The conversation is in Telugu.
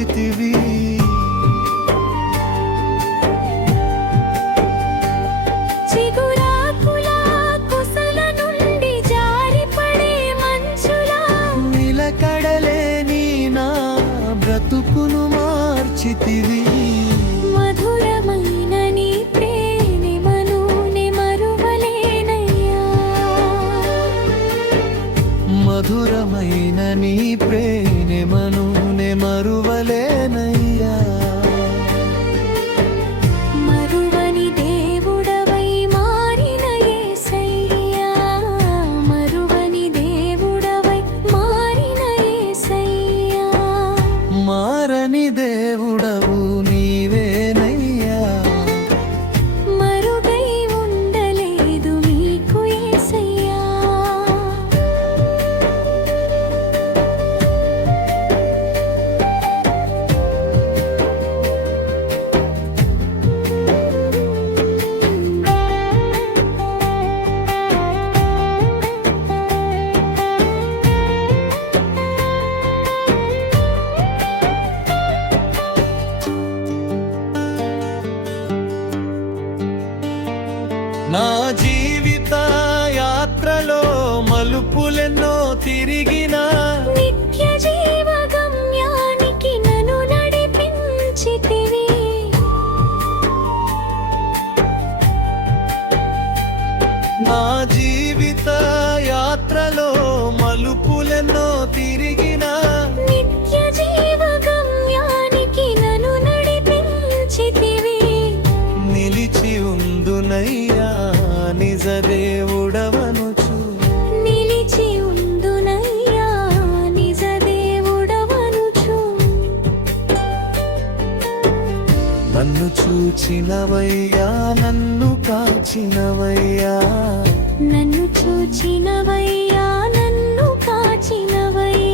మార్చితివి. చిగురాకుల కుసల నుండి జారిపడే మంచులా నిలకడలేని నా బ్రతుకును మార్చితివి. మధురమైన నీ ప్రేమను నే మరువలేనయ్యా. మధురమైన నీ ప్రేమను నే మరువలేనయ్యా. మరువని దేవుడవై మారిన యేసయ్యా, మరువని దేవుడవై మారిన యేసయ్యా. మారని దేవుడవు నీవేనయ్యా. మరుగై ఉండలేదు మీకు యేసయ్యా. నా జీవిత యాత్రలో మలుపులెన్నో తిరిగినా నిత్య జీవ గమ్యానికి నన్ను నడిపించితివి. నా జీవిత యాత్రలో మలుపులెన్నో తిరిగినా నిత్య జీవ గమ్యానికి నన్ను నడిపించితివి. నిలిచి ఉందునయ్యా నిజ దేవుడవనుచు. నిలిచి ఉందునయ్యా నిజ దేవుడవనుచు. నన్ను చూచినవయ్యా నన్ను కాచినవయ్యా. నన్ను చూచినవయ్యా నన్ను కాచినవయ్యా.